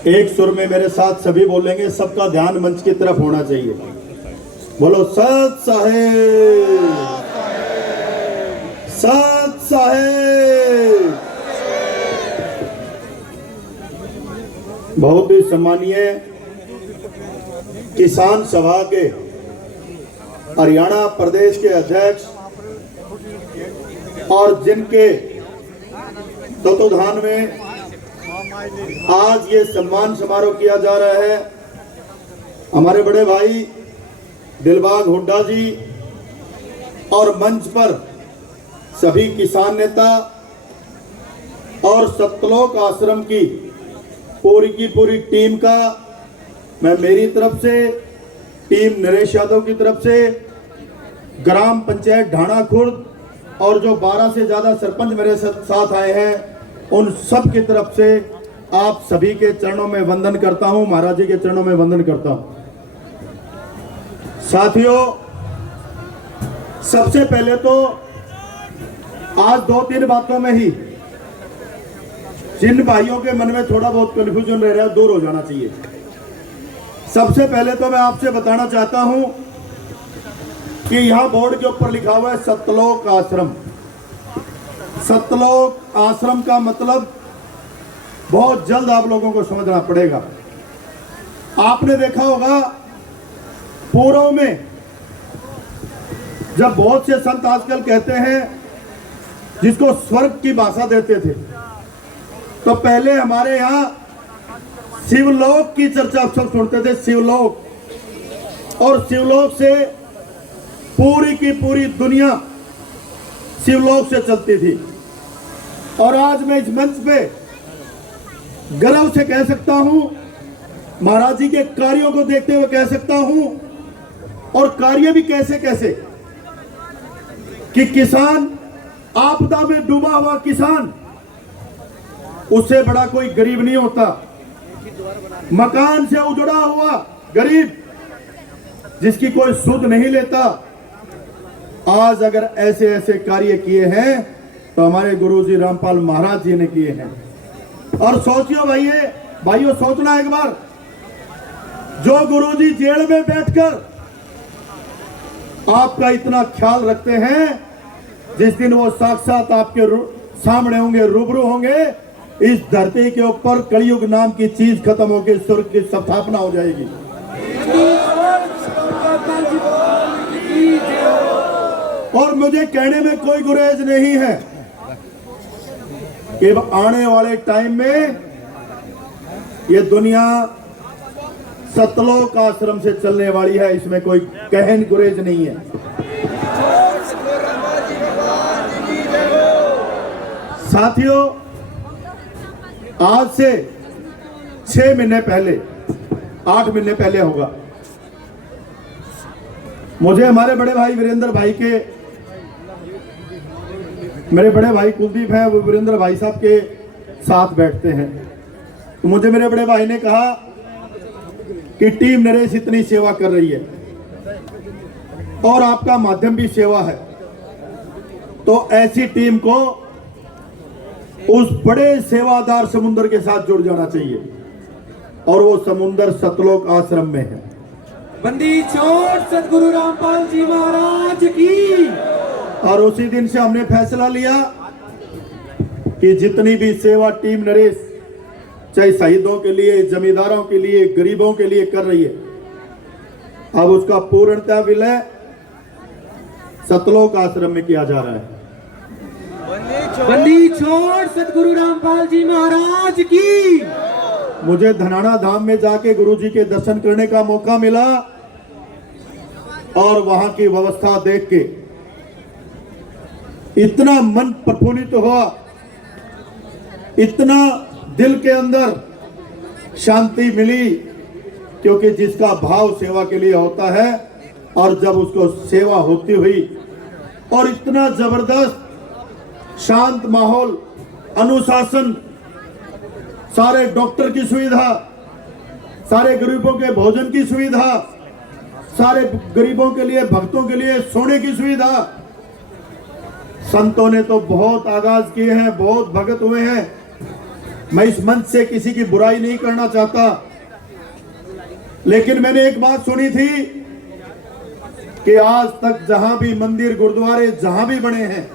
एक सुर में मेरे साथ सभी बोलेंगे, सबका ध्यान मंच की तरफ होना चाहिए। बोलो सत साहेब, सत साहेब। बहुत ही सम्मानीय किसान सभा के हरियाणा प्रदेश के अध्यक्ष और जिनके तत्वाधान में आज ये सम्मान समारोह किया जा रहा है, हमारे बड़े भाई दिलबाग हुड्डा जी और मंच पर सभी किसान नेता और सतलोक आश्रम की पूरी टीम का मैं मेरी तरफ से, टीम नरेश यादव की तरफ से, ग्राम पंचायत ढाणा खुर्द और जो 12 से ज्यादा सरपंच मेरे साथ आए हैं उन सब की तरफ से आप सभी के चरणों में वंदन करता हूं, महाराज जी के चरणों में वंदन करता हूं। साथियों, सबसे पहले तो आज 2-3 बातों में ही जिन भाइयों के मन में थोड़ा बहुत कंफ्यूजन रह रहा है दूर हो जाना चाहिए। सबसे पहले तो मैं आपसे बताना चाहता हूं कि यहां बोर्ड के ऊपर लिखा हुआ है सतलोक आश्रम। सतलोक आश्रम का मतलब बहुत जल्द आप लोगों को समझना पड़ेगा। आपने देखा होगा पूर्व में जब बहुत से संत आजकल कहते हैं जिसको स्वर्ग की भाषा देते थे, तो पहले हमारे यहां शिवलोक की चर्चा अक्सर सुनते थे, शिवलोक। और शिवलोक से पूरी की पूरी दुनिया शिवलोक से चलती थी। और आज मैं इस मंच पे गर्व से कह सकता हूं, महाराज जी के कार्यों को देखते हुए कह सकता हूं, और कार्य भी कैसे कैसे कि किसान, आपदा में डूबा हुआ किसान, उससे बड़ा कोई गरीब नहीं होता। मकान से उजड़ा हुआ गरीब जिसकी कोई सुध नहीं लेता, आज अगर ऐसे ऐसे कार्य किए हैं तो हमारे गुरुजी रामपाल महाराज जी ने किए हैं। और सोचियो भाइयों सोचना एक बार, जो गुरुजी जेल में बैठकर आपका इतना ख्याल रखते हैं, जिस दिन वो साक्षात आपके सामने होंगे, रूबरू होंगे, इस धरती के ऊपर कलयुग नाम की चीज खत्म होकर स्वर्ग की स्थापना हो जाएगी। और मुझे कहने में कोई गुरेज नहीं है कि आने वाले टाइम में ये दुनिया सतलोक आश्रम से चलने वाली है, इसमें कोई कहन गुरेज नहीं है। साथियों, आज से 6 महीने पहले, 8 महीने पहले होगा, मुझे हमारे बड़े भाई वीरेंद्र भाई के, मेरे बड़े भाई कुलदीप हैं, वो वीरेंद्र भाई साहब के साथ बैठते हैं। तो मुझे मेरे बड़े भाई ने कहा कि टीम नरेश इतनी सेवा कर रही है और आपका माध्यम भी सेवा है, तो ऐसी टीम को उस बड़े सेवादार समुद्र के साथ जुड़ जाना चाहिए, और वो समुद्र सतलोक आश्रम में है। बंदी छोड़ सतगुरु रामपाल जी महाराज की। और उसी दिन से हमने फैसला लिया कि जितनी भी सेवा टीम नरेश चाहे शहीदों के लिए, जमींदारों के लिए, गरीबों के लिए कर रही है, अब उसका पूर्णतः विलय सतलोक आश्रम में किया जा रहा है। बंदी छोड़ सतगुरु रामपाल जी महाराज की। मुझे धनाना धाम में जाके गुरुजी के दर्शन करने का मौका मिला और वहां की व्यवस्था देख के इतना मन प्रफुल्लित हुआ, इतना दिल के अंदर शांति मिली, क्योंकि जिसका भाव सेवा के लिए होता है और जब उसको सेवा होती हुई और इतना जबरदस्त शांत माहौल, अनुशासन, सारे डॉक्टर की सुविधा, सारे गरीबों के भोजन की सुविधा, सारे गरीबों के लिए, भक्तों के लिए सोने की सुविधा। संतों ने तो बहुत आगाज किए हैं, बहुत भगत हुए हैं, मैं इस मंच से किसी की बुराई नहीं करना चाहता, लेकिन मैंने एक बात सुनी थी कि आज तक जहां भी मंदिर गुरुद्वारे जहां भी बने हैं,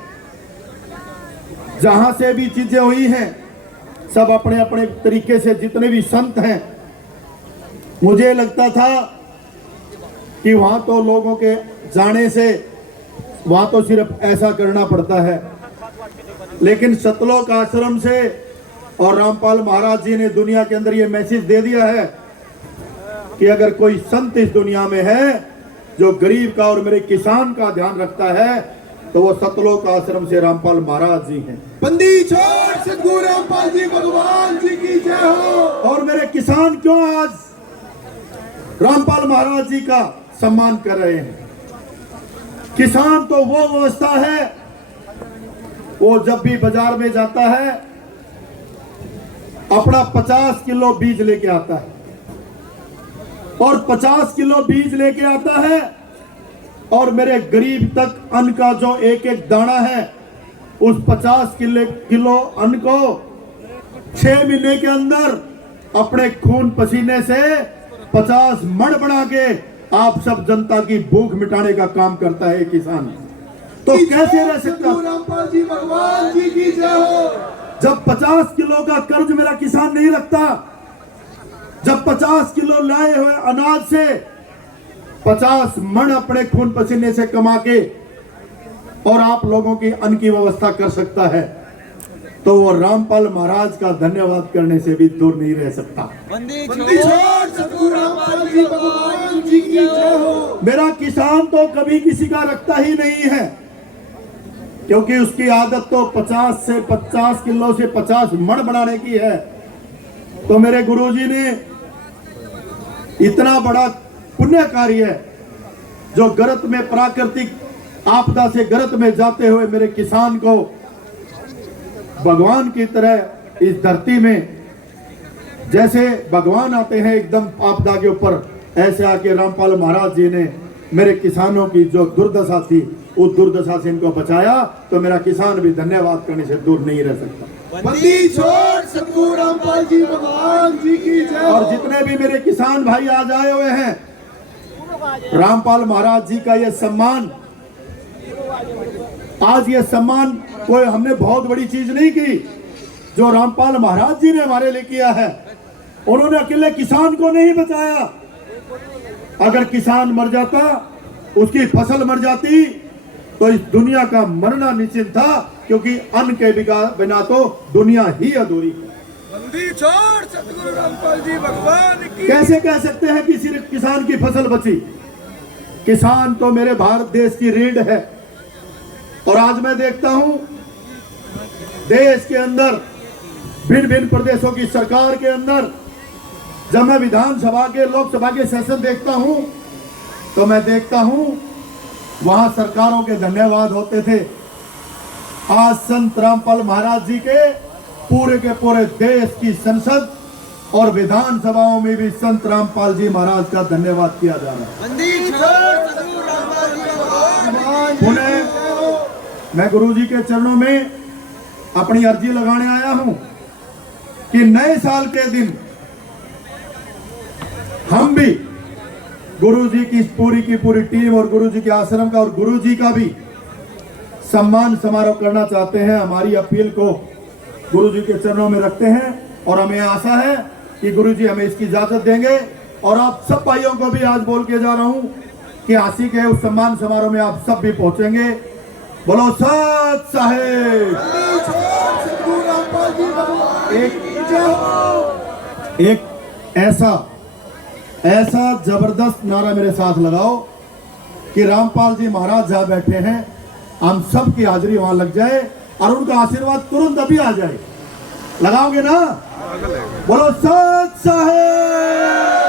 जहां से भी चीजें हुई हैं, सब अपने अपने तरीके से जितने भी संत हैं, मुझे लगता था कि वहां तो लोगों के जाने से वहां तो सिर्फ ऐसा करना पड़ता है, लेकिन सतलोक आश्रम से और रामपाल महाराज जी ने दुनिया के अंदर ये मैसेज दे दिया है कि अगर कोई संत इस दुनिया में है जो गरीब का और मेरे किसान का ध्यान रखता है तो वो सतलोक आश्रम से रामपाल महाराज जी हैं। बंदी छोड़ सदगुरु रामपाल जी भगवान जी की जय हो। और मेरे किसान क्यों आज रामपाल महाराज जी का सम्मान कर रहे हैं? किसान तो वो व्यवस्था है, वो जब भी बाजार में जाता है अपना 50 किलो बीज लेके आता है और 50 किलो बीज लेके आता है और मेरे गरीब तक अन्न का जो एक एक दाना है उस 50 किलो अन्न को 6 महीने के अंदर अपने खून पसीने से 50 मण बना के आप सब जनता की भूख मिटाने का काम करता है किसान। तो कैसे रह सकता? रामपाल जी भगवान जी की जय हो। जब 50 किलो का कर्ज मेरा किसान नहीं रखता, जब 50 किलो लाए हुए अनाज से 50 मण अपने खून पसीने से कमा के और आप लोगों की अन्न की व्यवस्था कर सकता है, तो वो रामपाल महाराज का धन्यवाद करने से भी दूर नहीं रह सकता। बंदी छोड़ सदगुरु रामपाल जी भगवान जी की जय हो। मेरा किसान तो कभी किसी का रखता ही नहीं है, क्योंकि उसकी आदत तो 50 किलो से 50 मण बनाने की है। तो मेरे गुरुजी ने इतना बड़ा पुण्य कार्य है जो गरत में प्राकृतिक आपदा से गरत में जाते हुए मेरे किसान को भगवान की तरह इस धरती में जैसे भगवान आते हैं एकदम आपदा के ऊपर, ऐसे आके रामपाल महाराज जी ने मेरे किसानों की जो दुर्दशा थी उस दुर्दशा से इनको बचाया। तो मेरा किसान भी धन्यवाद करने से दूर नहीं रह सकता। बंदी छोड़ सदगुरु रामपाल जी भगवान जी की जय हो। और जितने भी मेरे किसान भाई आज आए हुए हैं, रामपाल महाराज जी का ये सम्मान, आज ये सम्मान कोई हमने बहुत बड़ी चीज नहीं की, जो रामपाल महाराज जी ने हमारे लिए किया है। उन्होंने अकेले किसान को नहीं बचाया, अगर किसान मर जाता, उसकी फसल मर जाती, तो इस दुनिया का मरना निश्चित था, क्योंकि अन्न के बिना तो दुनिया ही अधूरी है। बंदी छोड़ सदगुरु रामपाल जी भगवान की। कैसे कह सकते हैं कि सिर्फ किसान की फसल बची? किसान तो मेरे भारत देश की रीढ़ है। और आज मैं देखता हूं देश के अंदर भिन्न भिन्न प्रदेशों की सरकार के अंदर, जब मैं विधानसभा के लोकसभा के सेशन देखता हूं तो मैं देखता हूं वहां सरकारों के धन्यवाद होते थे। आज संत रामपाल महाराज जी के पूरे देश की संसद और विधानसभाओं में भी संत रामपाल जी महाराज का धन्यवाद किया जा रहा है। पुनः मैं गुरु जी के चरणों में अपनी अर्जी लगाने आया हूं कि नए साल के दिन हम भी गुरु जी की पूरी टीम और गुरु जी के आश्रम का और गुरु जी का भी सम्मान समारोह करना चाहते हैं। हमारी अपील को गुरु जी के चरणों में रखते हैं और हमें आशा है कि गुरु जी हमें इसकी इजाजत देंगे। और आप सब भाइयों को भी आज बोल के जा रहा हूं कि आशी के उस सम्मान समारोह में आप सब भी पहुंचेंगे। बोलो सत साहेब। एक ऐसा जबरदस्त नारा मेरे साथ लगाओ कि रामपाल जी महाराज जहां बैठे हैं हम सब की हाजिरी वहां लग जाए और उनका आशीर्वाद तुरंत अभी आ जाए। लगाओगे ना? बोलो सत साहेब।